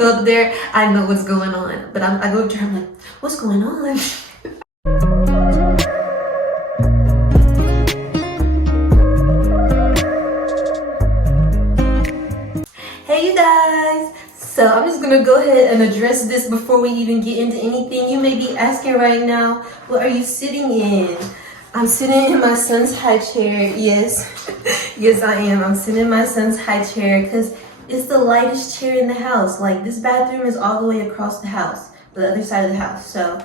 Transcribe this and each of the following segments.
go up there, I know what's going on. But I go up to her, I'm like, what's going on? Hey you guys! So I'm just gonna go ahead and address this before we even get into anything. You may be asking right now, what are you sitting in? I'm sitting in my son's high chair. Yes, yes I am. I'm sitting in my son's high chair because it's the lightest chair in the house. Like this bathroom is all the way across the house, the other side of the house. So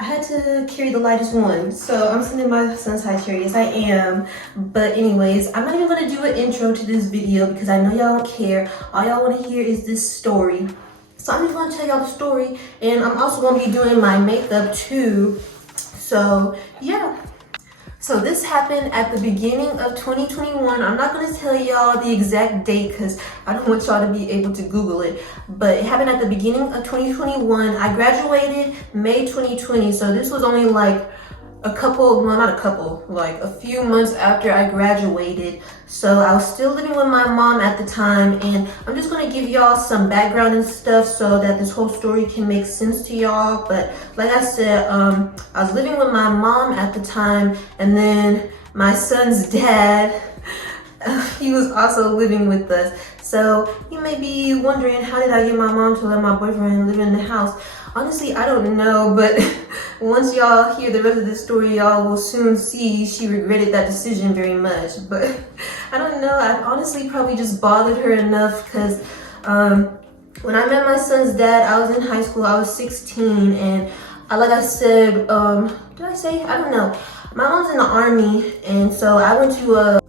I had to carry the lightest one. So I'm sitting in my son's high chair. Yes, I am. But anyways, I'm not even gonna do an intro to this video because I know y'all don't care. All y'all wanna hear is this story. So I'm just gonna tell y'all the story, and I'm also gonna be doing my makeup too. So yeah. So this happened at the beginning of 2021. I'm not gonna tell y'all the exact date because I don't want y'all to be able to Google it. But it happened at the beginning of 2021. I graduated May 2020. So this was only like like a few months after I graduated. So I was still living with my mom at the time, and I'm just gonna give y'all some background and stuff so that this whole story can make sense to y'all. But like I said, I was living with my mom at the time, and then my son's dad, he was also living with us. So you may be wondering, how did I get my mom to let my boyfriend live in the house? Honestly, I don't know, but once y'all hear the rest of this story, y'all will soon see she regretted that decision very much. But I don't know, I honestly probably just bothered her enough because when I met my son's dad, I was in high school, I was 16, and like I said, did I say? I don't know. My mom's in the Army, and so I went to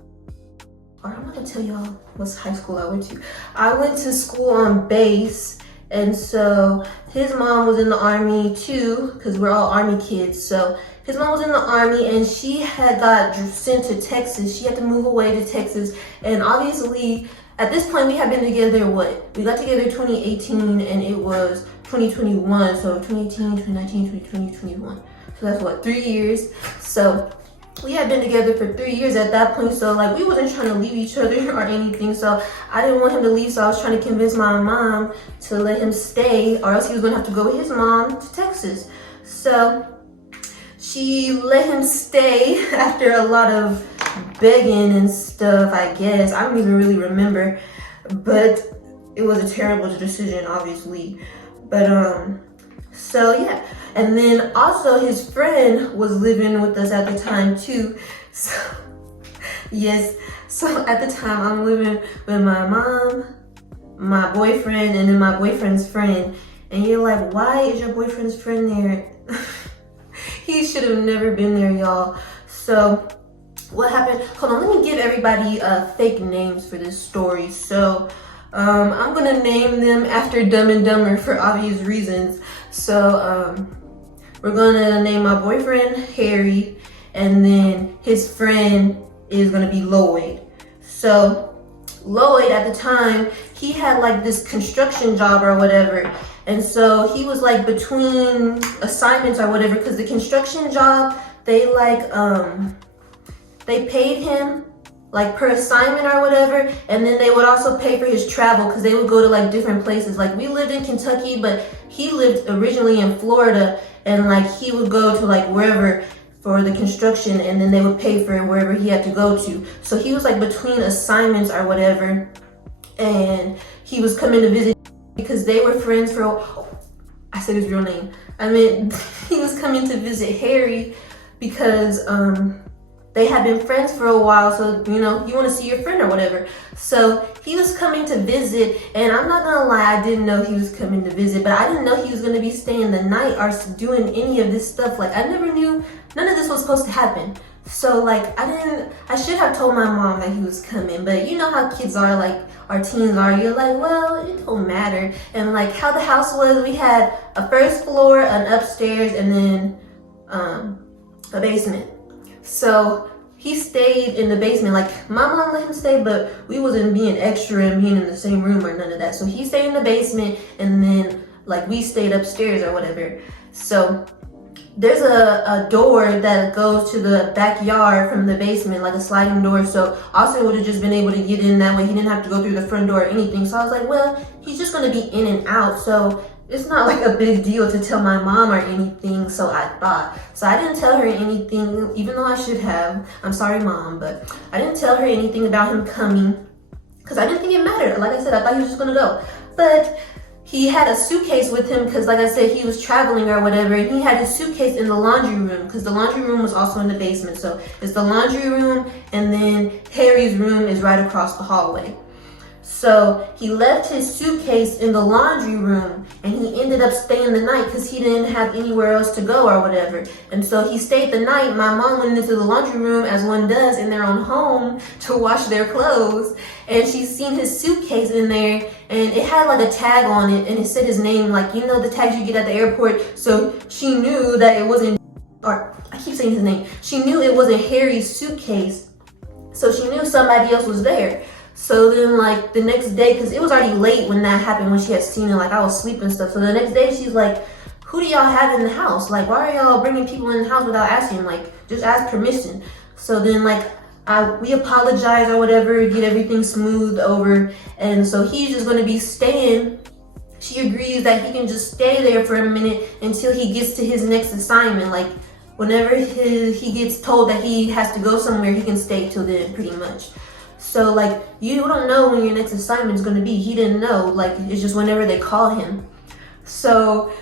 I'm not gonna tell y'all what high school I went to. I went to school on base, and so his mom was in the Army too, because we're all Army kids. So his mom was in the Army, and she had got sent to Texas. She had to move away to Texas, and obviously at this point we had been together, we got together 2018 and it was 2021. So 2018, 2019, 2020, 2021. So that's what, 3 years. So we had been together for 3 years at that point, so like we wasn't trying to leave each other or anything. So I didn't want him to leave, so I was trying to convince my mom to let him stay, or else he was gonna have to go with his mom to Texas. So she let him stay after a lot of begging and stuff, I guess. I don't even really remember, but it was a terrible decision, obviously. But so yeah, and then also his friend was living with us at the time too. So yes, so at the time I'm living with my mom, my boyfriend, and then my boyfriend's friend. And you're like, why is your boyfriend's friend there? He should have never been there, y'all. So what happened? Hold on, let me give everybody fake names for this story. So I'm gonna name them after Dumb and Dumber for obvious reasons. So we're gonna name my boyfriend Harry, and then his friend is gonna be Lloyd. So Lloyd at the time, he had like this construction job or whatever, and so he was like between assignments or whatever, because the construction job, they like they paid him like per assignment or whatever, and then they would also pay for his travel because they would go to like different places. Like we lived in Kentucky, but he lived originally in Florida, and like he would go to like wherever for the construction, and then they would pay for wherever he had to go to. So he was like between assignments or whatever, and he was coming to visit because they were friends for, I said his real name. I mean, he was coming to visit Harry because they had been friends for a while, so you know, you want to see your friend or whatever. So he was coming to visit, and I'm not gonna lie, I didn't know he was coming to visit, but I didn't know he was gonna be staying the night or doing any of this stuff. Like I never knew, none of this was supposed to happen. So like I should have told my mom that he was coming, but you know how kids are, like our teens are, you're like, well, it don't matter. And like how the house was, we had a first floor, an upstairs, and then a basement. So he stayed in the basement. Like my mom let him stay, but we wasn't being extra and being in the same room or none of that. So he stayed in the basement, and then like we stayed upstairs or whatever. So there's a door that goes to the backyard from the basement, like a sliding door. So Austin would have just been able to get in that way. He didn't have to go through the front door or anything. So I was like, well, he's just gonna be in and out, so it's not like a big deal to tell my mom or anything, so I thought. So I didn't tell her anything, even though I should have. I'm sorry, Mom, but I didn't tell her anything about him coming because I didn't think it mattered. Like I said, I thought he was just gonna go. But he had a suitcase with him because, like I said, he was traveling or whatever, and he had his suitcase in the laundry room because the laundry room was also in the basement. So it's the laundry room, and then Harry's room is right across the hallway. So he left his suitcase in the laundry room, and he ended up staying the night because he didn't have anywhere else to go or whatever. And so he stayed the night. My mom went into the laundry room, as one does in their own home, to wash their clothes. And she seen his suitcase in there, and it had like a tag on it, and it said his name, like, you know, the tags you get at the airport. So she knew that it wasn't, or I keep saying his name. She knew it wasn't Harry's suitcase. So she knew somebody else was there. So then, like, the next day, because it was already late when that happened, when she had seen it, like, I was asleep and stuff. So the next day, she's like, who do y'all have in the house? Like, why are y'all bringing people in the house without asking? Like, just ask permission. So then, like, we apologize or whatever, get everything smoothed over. And so he's just going to be staying. She agrees that he can just stay there for a minute until he gets to his next assignment. Like, whenever he gets told that he has to go somewhere, he can stay till then, pretty much. So, like, you don't know when your next assignment is going to be. He didn't know. Like, it's just whenever they call him. So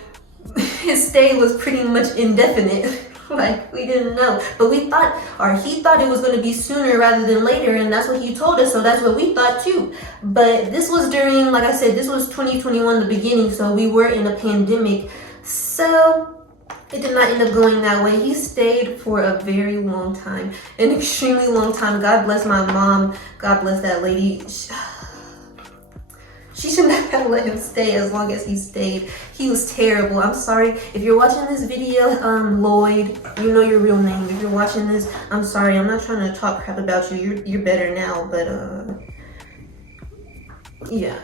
his stay was pretty much indefinite. Like, we didn't know. But we thought, or he thought it was going to be sooner rather than later. And that's what he told us. So that's what we thought too. But this was during, like I said, this was 2021, the beginning. So we were in a pandemic. So it did not end up going that way. He stayed for a very long time, an extremely long time. God bless my mom. God bless that lady. She should not have let him stay as long as he stayed. He was terrible. I'm sorry. If you're watching this video, Lloyd, you know your real name. If you're watching this, I'm sorry. I'm not trying to talk crap about you. You're better now, but yeah.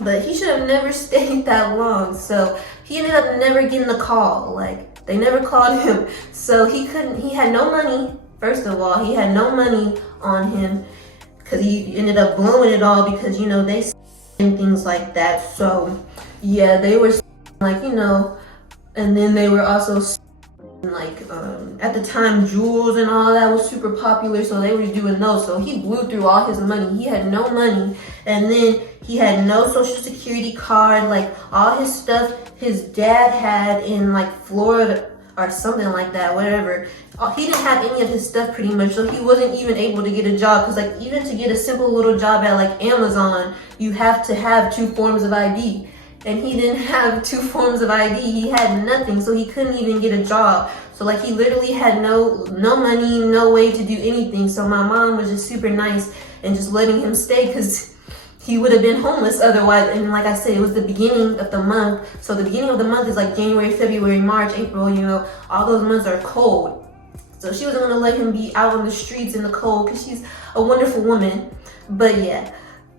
But he should have never stayed that long. So he ended up never getting the call. Like, they never called him. So he had no money. First of all, he had no money on him because he ended up blowing it all because, you know, they and things like that. So yeah, they were like, you know, and then they were also like at the time jewels and all that was super popular, so they were doing those. So he blew through all his money. He had no money, and then he had no social security card. Like, all his stuff his dad had in like Florida or something like that, whatever. He didn't have any of his stuff pretty much, so he wasn't even able to get a job, because like even to get a simple little job at like Amazon, you have to have 2 forms of ID. And he didn't have 2 forms of ID. He had nothing, so he couldn't even get a job. So like he literally had no money, no way to do anything. So my mom was just super nice and just letting him stay, because he would have been homeless otherwise. And like I said, it was the beginning of the month. So the beginning of the month is like January, February, March, April, you know, all those months are cold. So she wasn't gonna let him be out on the streets in the cold, because she's a wonderful woman. But yeah.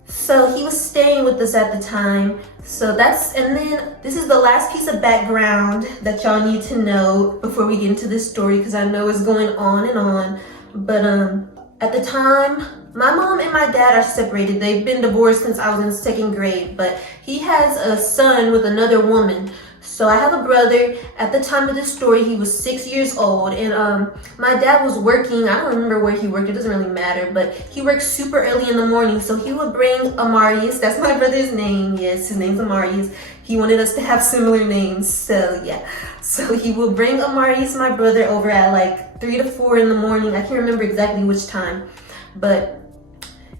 So he was staying with us at the time. So and then this is the last piece of background that y'all need to know before we get into this story, because I know it's going on and on. But at the time, my mom and my dad are separated. They've been divorced since I was in 2nd grade, but he has a son with another woman. So I have a brother. At the time of this story, he was 6 years old, and my dad was working. I don't remember where he worked. It doesn't really matter, but he worked super early in the morning. So he would bring Amarius. That's my brother's name. Yes, his name's Amarius. He wanted us to have similar names. So yeah. So he would bring Amarius, my brother, over at like 3 to 4 in the morning. I can't remember exactly which time, but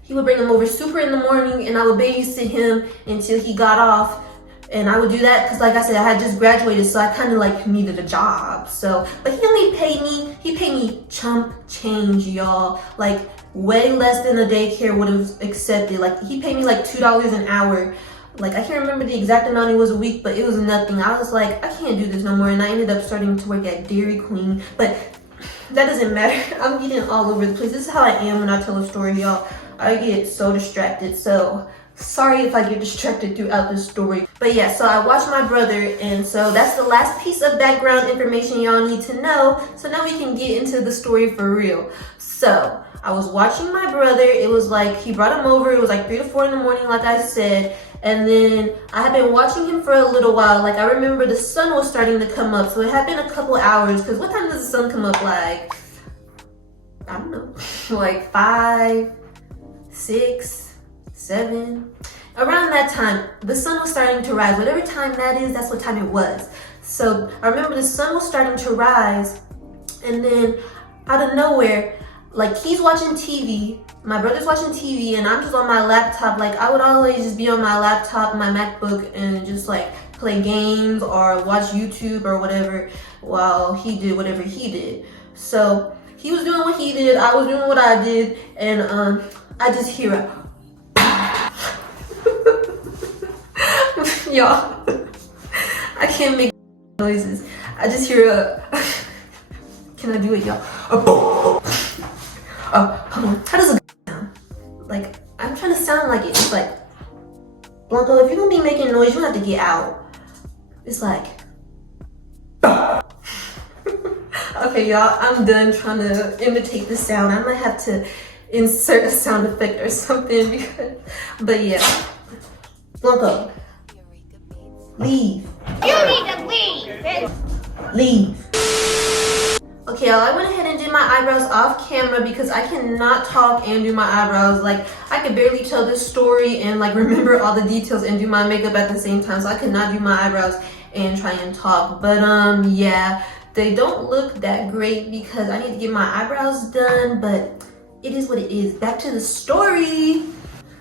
he would bring him over super in the morning, and I would babysit him until he got off. And I would do that because, like I said, I had just graduated, so I kind of like needed a job. So, but he only paid me chump change, y'all. Like way less than a daycare would have accepted. Like he paid me like $2 an hour. Like I can't remember the exact amount it was a week, but it was nothing. I was like, I can't do this no more. And I ended up starting to work at Dairy Queen, but that doesn't matter. I'm getting all over the place. This is how I am when I tell a story, y'all. I get so distracted. So sorry if I get distracted throughout this story. But yeah, so I watched my brother, and so that's the last piece of background information y'all need to know. So now we can get into the story for real. So I was watching my brother. It was like, he brought him over. It was like 3 to 4 in the morning, like I said. And then I had been watching him for a little while. Like, I remember the sun was starting to come up. So it had been a couple hours. Because what time does the sun come up? Like, I don't know. Like 5, 6, 7. Around that time, the sun was starting to rise. Whatever time that is, that's what time it was. So I remember the sun was starting to rise. And then out of nowhere, like, he's watching TV, my brother's watching TV, and I'm just on my laptop. Like, I would always just be on my laptop, my MacBook, and just like play games or watch YouTube or whatever while he did whatever he did. So he was doing what he did, I was doing what I did, and I just hear a y'all, I can't make noises. I just hear a can I do it, y'all? Hold on. How does a sound? Like, I'm trying to sound like it. It's like, Blanco, if you're gonna be making noise, you have to get out. It's like, okay, y'all, I'm done trying to imitate the sound. I might have to insert a sound effect or something because, but yeah. Blanco, leave. You need to leave. Leave. Okay, y'all, I went ahead and did my eyebrows off camera because I cannot talk and do my eyebrows. Like, I could barely tell this story and like remember all the details and do my makeup at the same time. So I could not do my eyebrows and try and talk. But yeah, they don't look that great because I need to get my eyebrows done, but it is what it is. Back to the story.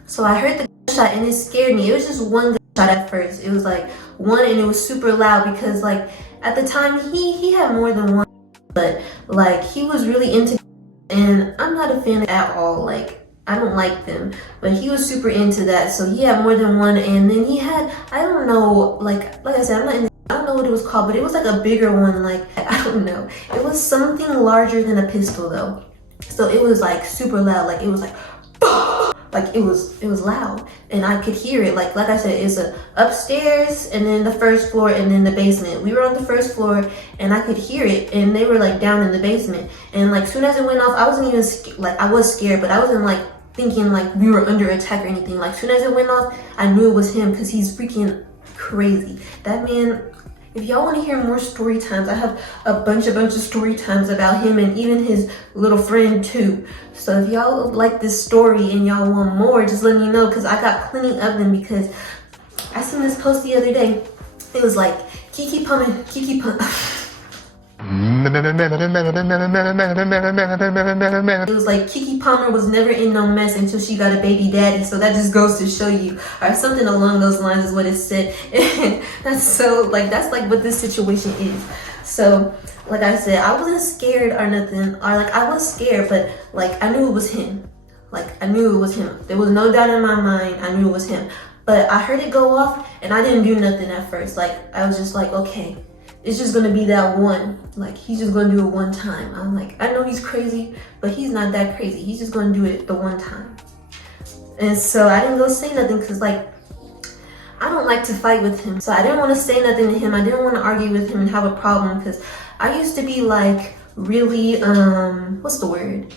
So I heard the gunshot and it scared me. It was just one gunshot at first. It was like one, and it was super loud because like at the time he had more than one. But like, he was really into, and I'm not a fan at all. Like, I don't like them, but he was super into that. So he had more than one, and then he had, I don't know, like I said, I don't know what it was called, but it was like a bigger one. Like, I don't know, it was something larger than a pistol though. So it was like super loud. Like, it was like like it was loud, and I could hear it. Like I said, it's a upstairs, and then the first floor, and then the basement. We were on the first floor, and I could hear it, and they were like down in the basement. And like soon as it went off, I wasn't even like, I was scared, but I wasn't like thinking like we were under attack or anything. Like soon as it went off, I knew it was him because he's freaking crazy. That man. If y'all want to hear more story times, I have a bunch of story times about him and even his little friend too. So if y'all like this story and y'all want more, just let me know because I got plenty of them. Because I seen this post the other day. It was like Kiki Pum. It was like Kiki Palmer was never in no mess until she got a baby daddy. So that just goes to show you, or something along those lines is what it said. And that's so like, that's like what this situation is. So like I said, I wasn't scared or nothing, or like I was scared, but like I knew it was him. Like I knew it was him. There was no doubt in my mind. I knew it was him. But I heard it go off and I didn't do nothing at first. Like I was just like, okay, it's just gonna be that one. Like he's just gonna do it one time. I'm like, I know he's crazy, but he's not that crazy. He's just gonna do it the one time. And so I didn't go say nothing because like, I don't like to fight with him. So I didn't want to say nothing to him. I didn't want to argue with him and have a problem because I used to be like really, what's the word?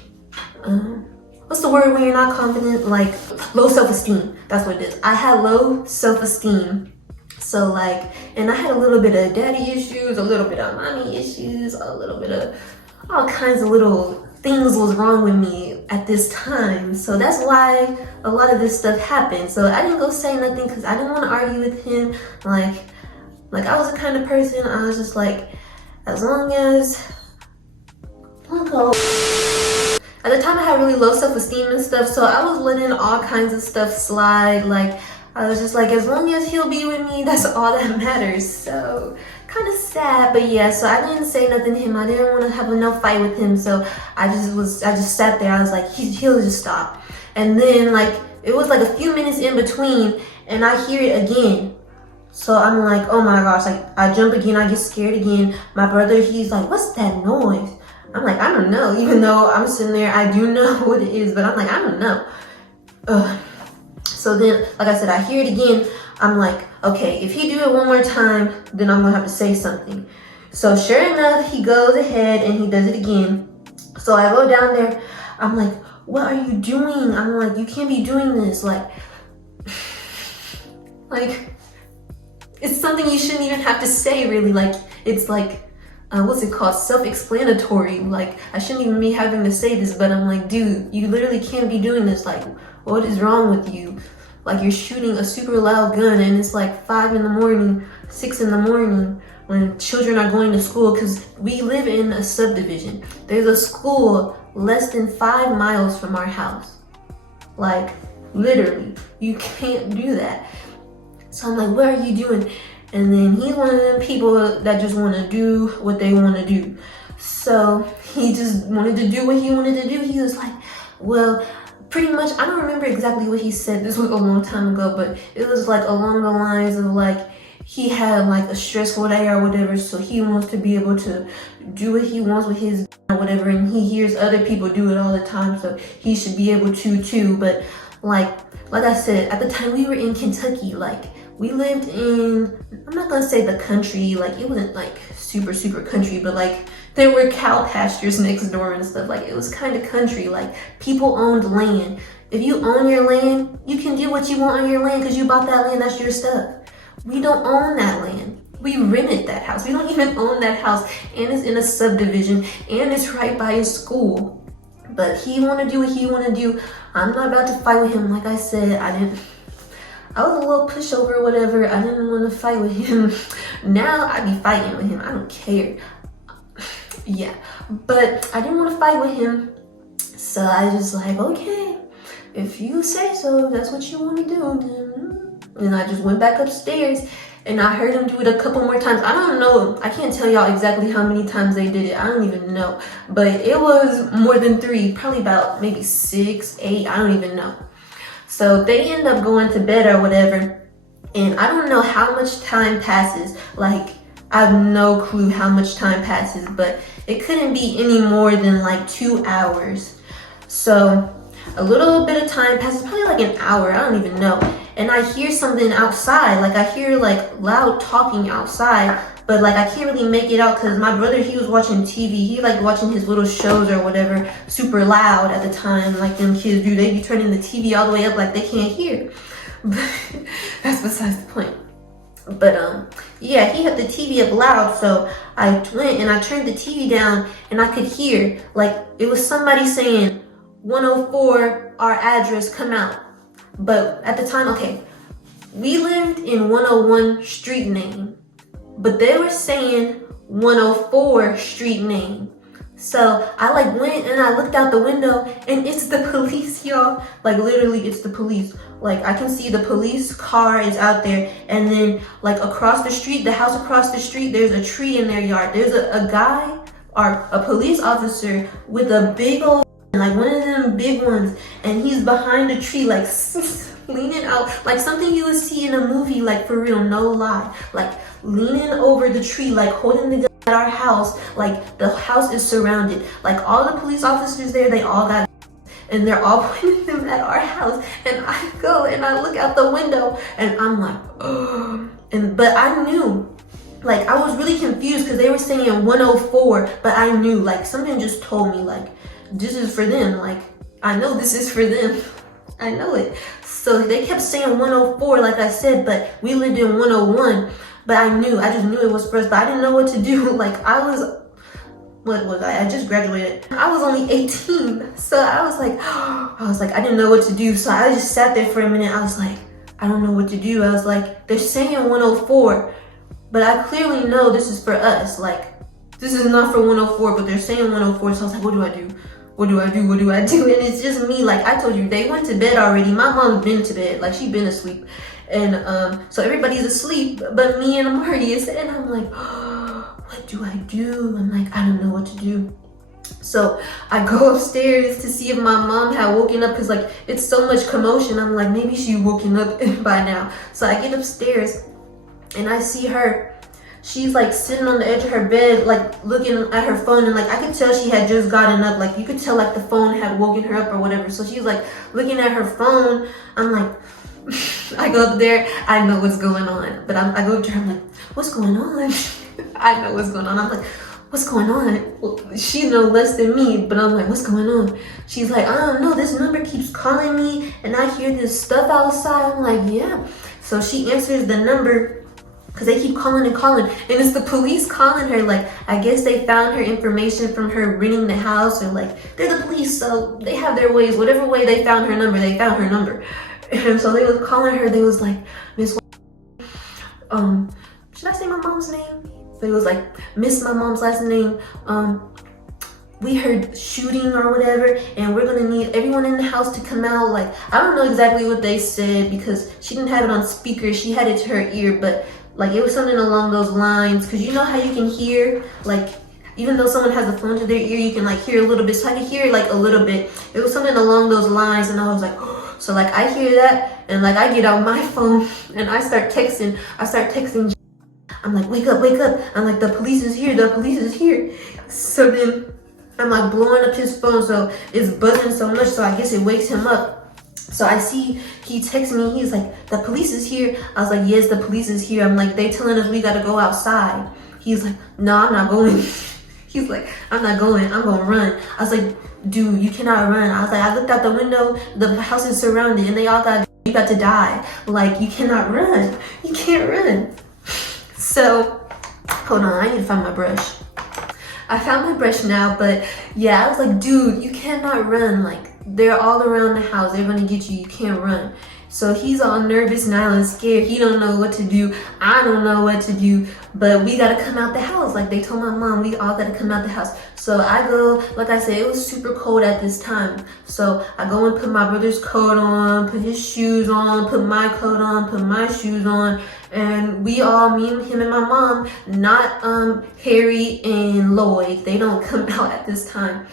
What's the word when you're not confident? Like low self-esteem. That's what it is. I had low self-esteem. So like, and I had a little bit of daddy issues, a little bit of mommy issues, a little bit of all kinds of little things was wrong with me at this time. So that's why a lot of this stuff happened. So I didn't go say nothing because I didn't want to argue with him. Like I was the kind of person, I was just like, as long as at the time I had really low self-esteem and stuff, so I was letting all kinds of stuff slide. Like I was just like, as long as he'll be with me, that's all that matters. So kind of sad, but yeah, so I didn't say nothing to him. I didn't want to have no fight with him. So I just sat there. I was like, he'll just stop. And then like, it was like a few minutes in between and I hear it again. So I'm like, oh my gosh, like I jump again, I get scared again. My brother, he's like, what's that noise? I'm like, I don't know. Even though I'm sitting there, I do know what it is, but I'm like, I don't know. So then, like I said, I hear it again. I'm like, okay, if he do it one more time, then I'm gonna have to say something. So sure enough, he goes ahead and he does it again. So I go down there. I'm like, what are you doing? I'm like, you can't be doing this. Like, it's something you shouldn't even have to say, really. Like, it's like, what's it called? Self-explanatory. Like, I shouldn't even be having to say this, but I'm like, dude, you literally can't be doing this. Like, what is wrong with you? Like, you're shooting a super loud gun and it's like 5 in the morning, 6 in the morning when children are going to school, because we live in a subdivision. There's a school less than 5 miles from our house. Like, literally, you can't do that. So I'm like, what are you doing? And then he's one of them people that just want to do what they want to do. So he just wanted to do what he wanted to do. He was like, well, pretty much, I don't remember exactly what he said. This was a long time ago, but it was like along the lines of like, he had like a stressful day or whatever, so he wants to be able to do what he wants with his or whatever, and he hears other people do it all the time, so he should be able to too. But like I said, at the time we were in Kentucky, like we lived in, I'm not gonna say the country, like it wasn't like super country, but like there were cow pastures next door and stuff. Like it was kind of country, like people owned land. If you own your land, you can do what you want on your land because you bought that land, that's your stuff. We don't own that land. We rented that house. We don't even own that house, and it's in a subdivision, and it's right by a school. But he want to do what he want to do. I'm not about to fight with him. Like I said, I was a little pushover or whatever. I didn't want to fight with him. Now I be fighting with him. I don't care. Yeah, but I didn't want to fight with him. So I just like, okay, if you say so, if that's what you want to do, then. And I just went back upstairs and I heard him do it a couple more times. I don't know. I can't tell y'all exactly how many times they did it. I don't even know. But it was more than 3, probably about maybe 6, 8. I don't even know. So they end up going to bed or whatever. And I don't know how much time passes. Like, I have no clue how much time passes. But it couldn't be any more than like 2 hours. So a little bit of time passes, probably like an hour. I don't even know. And I hear something outside, like I hear like loud talking outside, but like I can't really make it out because my brother, he was watching TV. He like watching his little shows or whatever, super loud at the time, like them kids do. They be turning the TV all the way up like they can't hear. But that's besides the point. But yeah, he had the TV up loud, so I went and I turned the TV down and I could hear, like it was somebody saying, 104, our address, come out. But at the time, okay, we lived in 101 street name, but they were saying 104 street name. So I like went and I looked out the window and it's the police, y'all. Like literally it's the police. Like I can see the police car is out there, and then like across the street, the house across the street, there's a tree in their yard. There's a guy or a police officer with a big old, like one of them big ones, and he's behind a tree like leaning out like something you would see in a movie, like for real, no lie, like leaning over the tree, like holding the gun at our house. Like the house is surrounded, like all the police officers there, they all got, and they're all pointing them at our house. And I go and I look out the window and I'm like, oh. But I knew, like I was really confused because they were saying 104, but I knew, like something just told me, like this is for them. Like I know this is for them. I know it. So they kept saying 104, like I said, but we lived in 101. But I just knew it was for us, but I didn't know what to do. Like I was, what was I just graduated. I was only 18. So I was like, I didn't know what to do. So I just sat there for a minute. I was like, I don't know what to do. I was like, they're saying 104, but I clearly know this is for us. Like this is not for 104, but they're saying 104. So I was like, what do I do? What do I do? What do I do? And it's just me. Like I told you, they went to bed already. My mom's been to bed. Like she been asleep. And so everybody's asleep, but me and Marty is, and I'm like, oh, what do I do? I'm like, I don't know what to do. So I go upstairs to see if my mom had woken up, because like it's so much commotion. I'm like, maybe she woken up by now. So I get upstairs and I see her. She's like sitting on the edge of her bed, like looking at her phone, and like I could tell she had just gotten up. Like you could tell like the phone had woken her up or whatever. So she's like looking at her phone. I'm like, I go up there, I know what's going on, but I go up to her, I'm like, what's going on? I know what's going on. I'm like, what's going on? Well, she know less than me, but I'm like, what's going on? She's like, I don't know, this number keeps calling me and I hear this stuff outside. I'm like, yeah. So she answers the number because they keep calling and calling, and it's the police calling her. Like, I guess they found her information from her renting the house, or like, they're the police, so they have their ways. Whatever way they found her number, they found her number. And so they was calling her. They was like, Miss, should I say my mom's name? But it was like, Miss, my mom's last name. We heard shooting or whatever, and we're gonna need everyone in the house to come out. Like, I don't know exactly what they said because she didn't have it on speaker. She had it to her ear, but like it was something along those lines. Cause you know how you can hear, like, even though someone has a phone to their ear, you can like hear a little bit. So I could hear like a little bit. It was something along those lines, and I was like, oh. So like I hear that, and like I get out my phone and I start texting. I'm like, wake up, wake up. I'm like, the police is here, the police is here. So then I'm like blowing up his phone, so it's buzzing so much, so I guess it wakes him up. So I see he texts me, he's like, the police is here. I was like, yes, the police is here. I'm like, they telling us we gotta go outside. He's like, no, I'm not going. He's like, I'm not going, I'm gonna run. I was like, dude, you cannot run. I was like, I looked out the window, the house is surrounded and they all got, you got to die. Like, you cannot run, you can't run. So, hold on, I need to find my brush. I found my brush now, but yeah, I was like, dude, you cannot run. Like, they're all around the house. They're gonna get you. You can't run. So he's all nervous now and scared. He don't know what to do. I don't know what to do. But we gotta come out the house. Like they told my mom, we all gotta come out the house. So I go, like I said, it was super cold at this time. So I go and put my brother's coat on, put his shoes on, put my coat on, put my shoes on. And we all, me and him and my mom, not Harry and Lloyd, they don't come out at this time.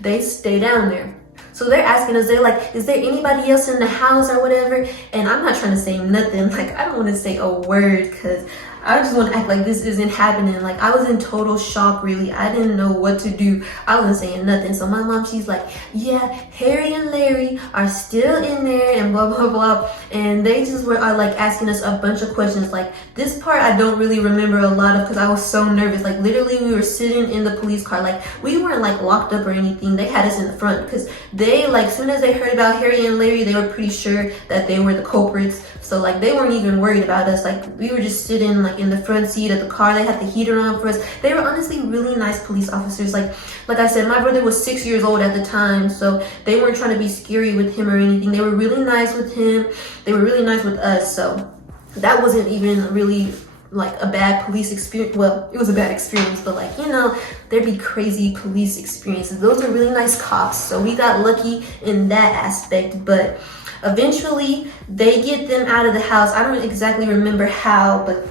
They stay down there. So they're asking us, they're like, is there anybody else in the house or whatever? And I'm not trying to say nothing. Like, I don't want to say a word because I just want to act like this isn't happening. Like, I was in total shock, really. I didn't know what to do. I wasn't saying nothing. So my mom, she's like, yeah, Harry and Larry are still in there and blah, blah, blah. And they just were like asking us a bunch of questions. Like, this part I don't really remember a lot of because I was so nervous. Like, literally, we were sitting in the police car. Like, we weren't like locked up or anything. They had us in the front because they, like, soon as they heard about Harry and Larry, they were pretty sure that they were the culprits. So like they weren't even worried about us. Like we were just sitting like in the front seat of the car. They had the heater on for us. They were honestly really nice police officers. Like I said, my brother was 6 years old at the time, so they weren't trying to be scary with him or anything. They were really nice with him. They were really nice with us. So that wasn't even really like a bad police experience. Well, it was a bad experience, but like, you know, there'd be crazy police experiences. Those are really nice cops. So we got lucky in that aspect, but eventually they get them out of the house. I don't exactly remember how, but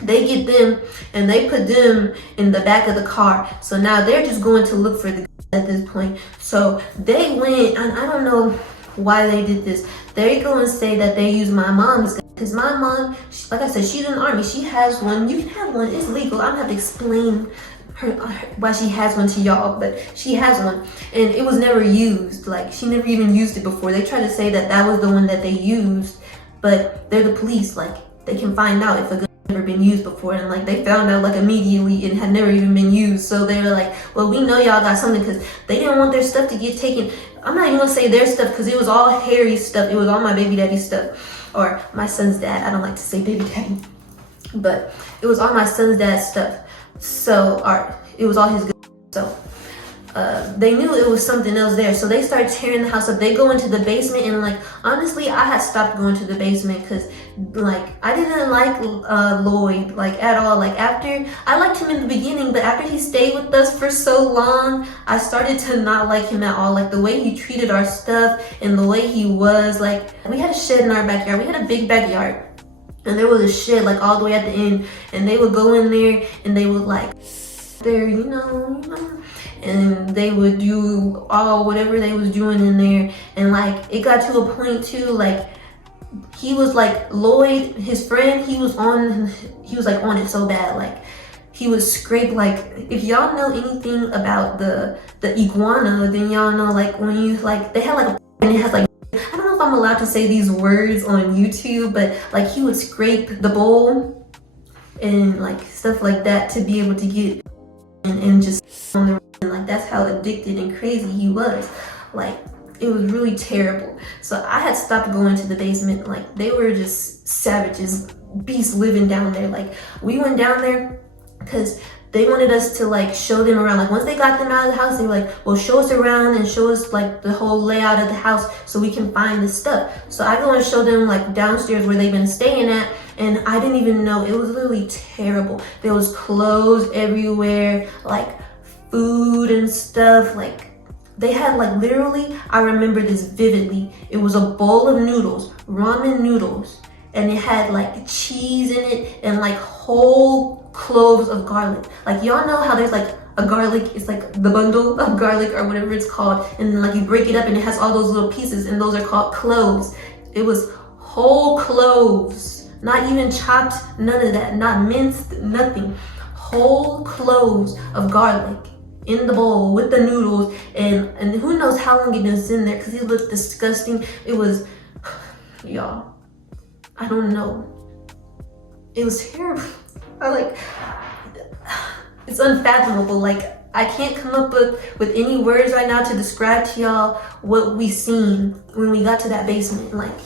they get them and they put them in the back of the car. So now they're just going to look for the at this point. So they went, and I don't know why they did this. They go and say that they use my mom's gun. Because my mom, like I said, she's in the army. She has one. You can have one. It's legal. I don't have to explain her why she has one to y'all, but she has one. And it was never used. Like, she never even used it before. They try to say that that was the one that they used, but they're the police. Like, they can find out if a gun has never been used before. And, like, they found out, like, immediately it had never even been used. So they were like, well, we know y'all got something, because they didn't want their stuff to get taken. I'm not even going to say their stuff, because it was all Harry's stuff. It was all my baby daddy's stuff. Or my son's dad. I don't like to say baby daddy, but it was all my son's dad's stuff. So, it was all his good. So, they knew it was something else there. So they started tearing the house up. They go into the basement, and like, honestly, I had stopped going to the basement because like, I didn't like Lloyd, like, at all. Like, after, I liked him in the beginning, but after he stayed with us for so long, I started to not like him at all. Like, the way he treated our stuff and the way he was, like, we had a shed in our backyard. We had a big backyard, and there was a shed, like, all the way at the end, and they would go in there, and they would, like, there, you know, and they would do all whatever they was doing in there. And like, it got to a point too, like, he was like, Lloyd, his friend, he was like on it so bad. Like, he would scrape, like, if y'all know anything about the iguana, then y'all know, like, when you, like, they had like and it has like, I don't know if I'm allowed to say these words on YouTube, but like, he would scrape the bowl and like stuff like that to be able to get and just on the and like that's how addicted and crazy he was. Like it was really terrible. So I had stopped going to the basement. Like they were just savages, beasts living down there. Like we went down there because they wanted us to like show them around. Like once they got them out of the house, they were like, well, show us around and show us like the whole layout of the house so we can find the stuff. So I go and show them like downstairs where they've been staying at, and I didn't even know. It was literally terrible. There was clothes everywhere, like food and stuff. Like they had like literally, I remember this vividly. It was a bowl of noodles, ramen noodles, and it had like cheese in it and like whole cloves of garlic. Like y'all know how there's like a garlic, it's like the bundle of garlic or whatever it's called, and then like you break it up and it has all those little pieces, and those are called cloves. It was whole cloves, not even chopped, none of that, not minced, nothing. Whole cloves of garlic in the bowl with the noodles, and who knows how long it was in there because it looked disgusting. It was, y'all, I don't know. It was terrible. It's unfathomable. Like I can't come up with any words right now to describe to y'all what we seen when we got to that basement. Like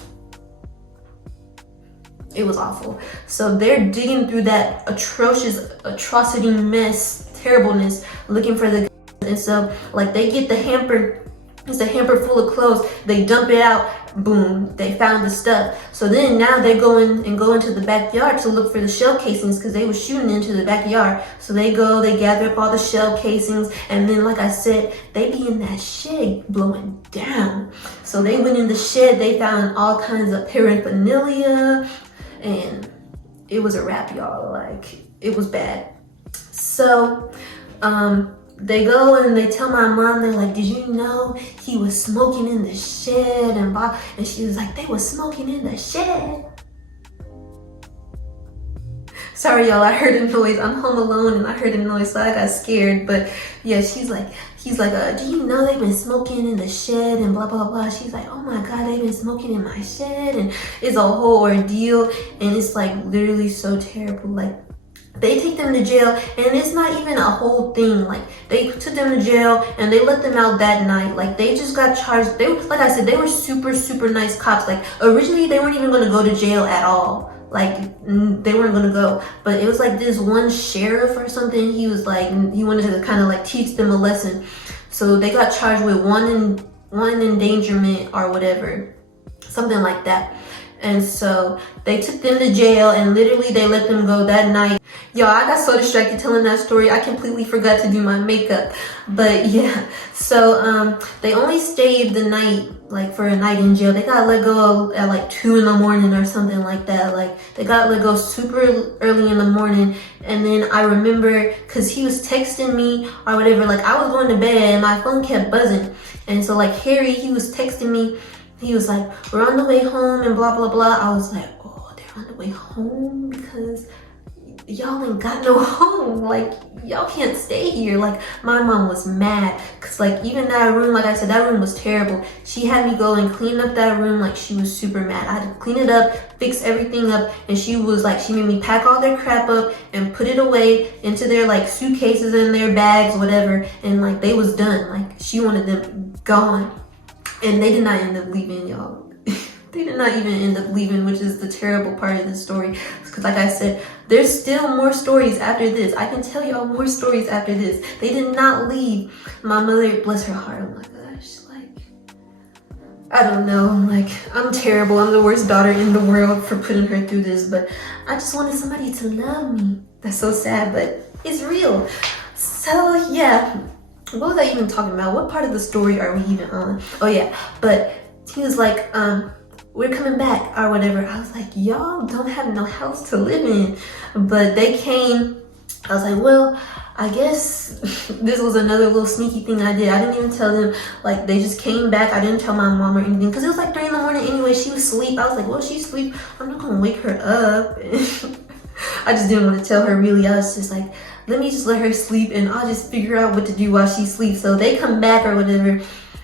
it was awful. So they're digging through that atrocity mess, terribleness, looking for the, and so like they get the hamper. It's a hamper full of clothes. They dump it out. Boom, they found the stuff. So then now they're going into the backyard to look for the shell casings because they were shooting into the backyard. So they gather up all the shell casings, and then like I said, they be in that shed blowing down. So they went in the shed, they found all kinds of paraphernalia, and it was a wrap, y'all. Like it was bad. So they go and they tell my mom, they're like, did you know he was smoking in the shed? And she was like, they were smoking in the shed. Sorry, y'all, I heard a noise. I'm home alone and I heard a noise, so I got scared. But yeah, he's like, do you know they've been smoking in the shed and blah, blah, blah. She's like, oh my God, they've been smoking in my shed. And it's a whole ordeal. And it's like literally so terrible. Like, they take them to jail, and it's not even a whole thing. Like they took them to jail and they let them out that night. Like they just got charged. They were, like I said, they were super, super nice cops. Like originally they weren't even going to go to jail at all. Like they weren't going to go, but it was like this one sheriff or something. He was like, he wanted to kind of like teach them a lesson. So they got charged with one endangerment or whatever, something like that. And so they took them to jail, and literally they let them go that night. Y'all, I got so distracted telling that story, I completely forgot to do my makeup. But yeah, so they only stayed the night, like for a night in jail. They got let go at like 2 in the morning or something like that. Like they got let go super early in the morning. And then I remember, cause he was texting me or whatever, like I was going to bed and my phone kept buzzing. And so like Harry, he was texting me. He was like, we're on the way home and blah, blah, blah. I was like, oh, they're on the way home because y'all ain't got no home. Like, y'all can't stay here. Like, my mom was mad because, like, even that room, like I said, that room was terrible. She had me go and clean up that room. Like, she was super mad. I had to clean it up, fix everything up. And she was like, she made me pack all their crap up and put it away into their, like, suitcases and their bags, whatever. And, like, they was done. Like, she wanted them gone. And they did not end up leaving, y'all. They did not even end up leaving, which is the terrible part of the story. Because like I said, there's still more stories after this. I can tell y'all more stories after this. They did not leave. My mother, bless her heart, oh my gosh, like, I don't know. Like, I'm terrible. I'm the worst daughter in the world for putting her through this. But I just wanted somebody to love me. That's so sad, but it's real. So yeah. What was I even talking about? What part of the story are we even on? Oh yeah, but he was like, we're coming back or whatever. I was like, y'all don't have no house to live in. But they came. I was like, well, I guess this was another little sneaky thing I did. I didn't even tell them. Like, they just came back. I didn't tell my mom or anything because it was like 3 in the morning anyway. She was asleep. I was like, well, she's asleep. I'm not gonna wake her up. I just didn't want to tell her really. I was just like, let me just let her sleep and I'll just figure out what to do while she sleeps. So they come back or whatever.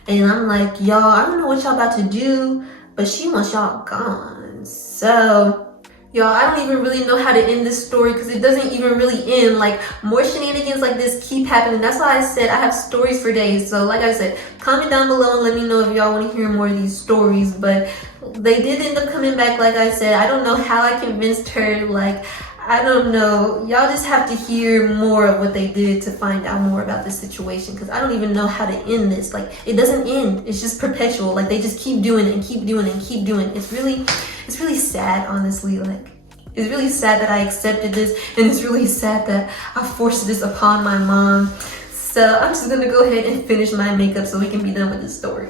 And I'm like, y'all, I don't know what y'all about to do, but she wants y'all gone. So Y'all, I don't even really know how to end this story because it doesn't even really end. Like, more shenanigans like this keep happening. That's why I said I have stories for days. So like I said, comment down below and let me know if y'all want to hear more of these stories. But they did end up coming back, like I said. I don't know how I convinced her. Like, I don't know. Y'all just have to hear more of what they did to find out more about this situation, because I don't even know how to end this. Like, it doesn't end. It's just perpetual. Like, they just keep doing it and keep doing it and keep doing it. It's really sad, honestly. Like, it's really sad that I accepted this, and it's really sad that I forced this upon my mom. So I'm just gonna go ahead and finish my makeup so we can be done with this story.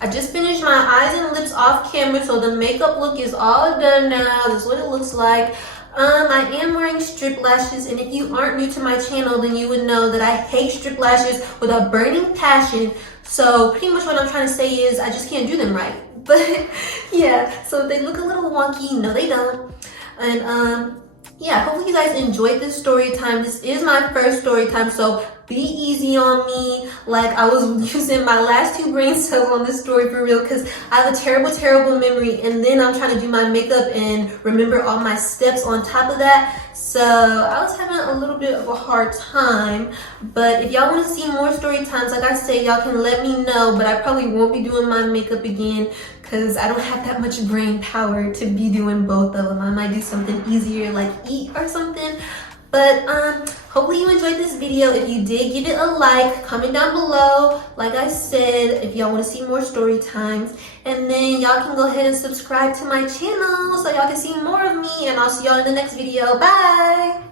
I just finished my eyes and lips off camera, so the makeup look is all done now. This is what it looks like. I am wearing strip lashes, and if you aren't new to my channel, then you would know that I hate strip lashes with a burning passion. So pretty much what I'm trying to say is I just can't do them right. But yeah, so they look a little wonky. No, they don't. And yeah, hopefully you guys enjoyed this story time. This is my first story time, so be easy on me. Like, I was using my last 2 brain cells on this story for real, because I have a terrible memory, and then I'm trying to do my makeup and remember all my steps on top of that. So I was having a little bit of a hard time. But if y'all want to see more story times, like I say, y'all can let me know. But I probably won't be doing my makeup again because I don't have that much brain power to be doing both of them. I might do something easier like eat or something. But hopefully you enjoyed this video. If you did, give it a like, comment down below. Like I said, if y'all want to see more story times, and then y'all can go ahead and subscribe to my channel so y'all can see more of me, and I'll see y'all in the next video. Bye.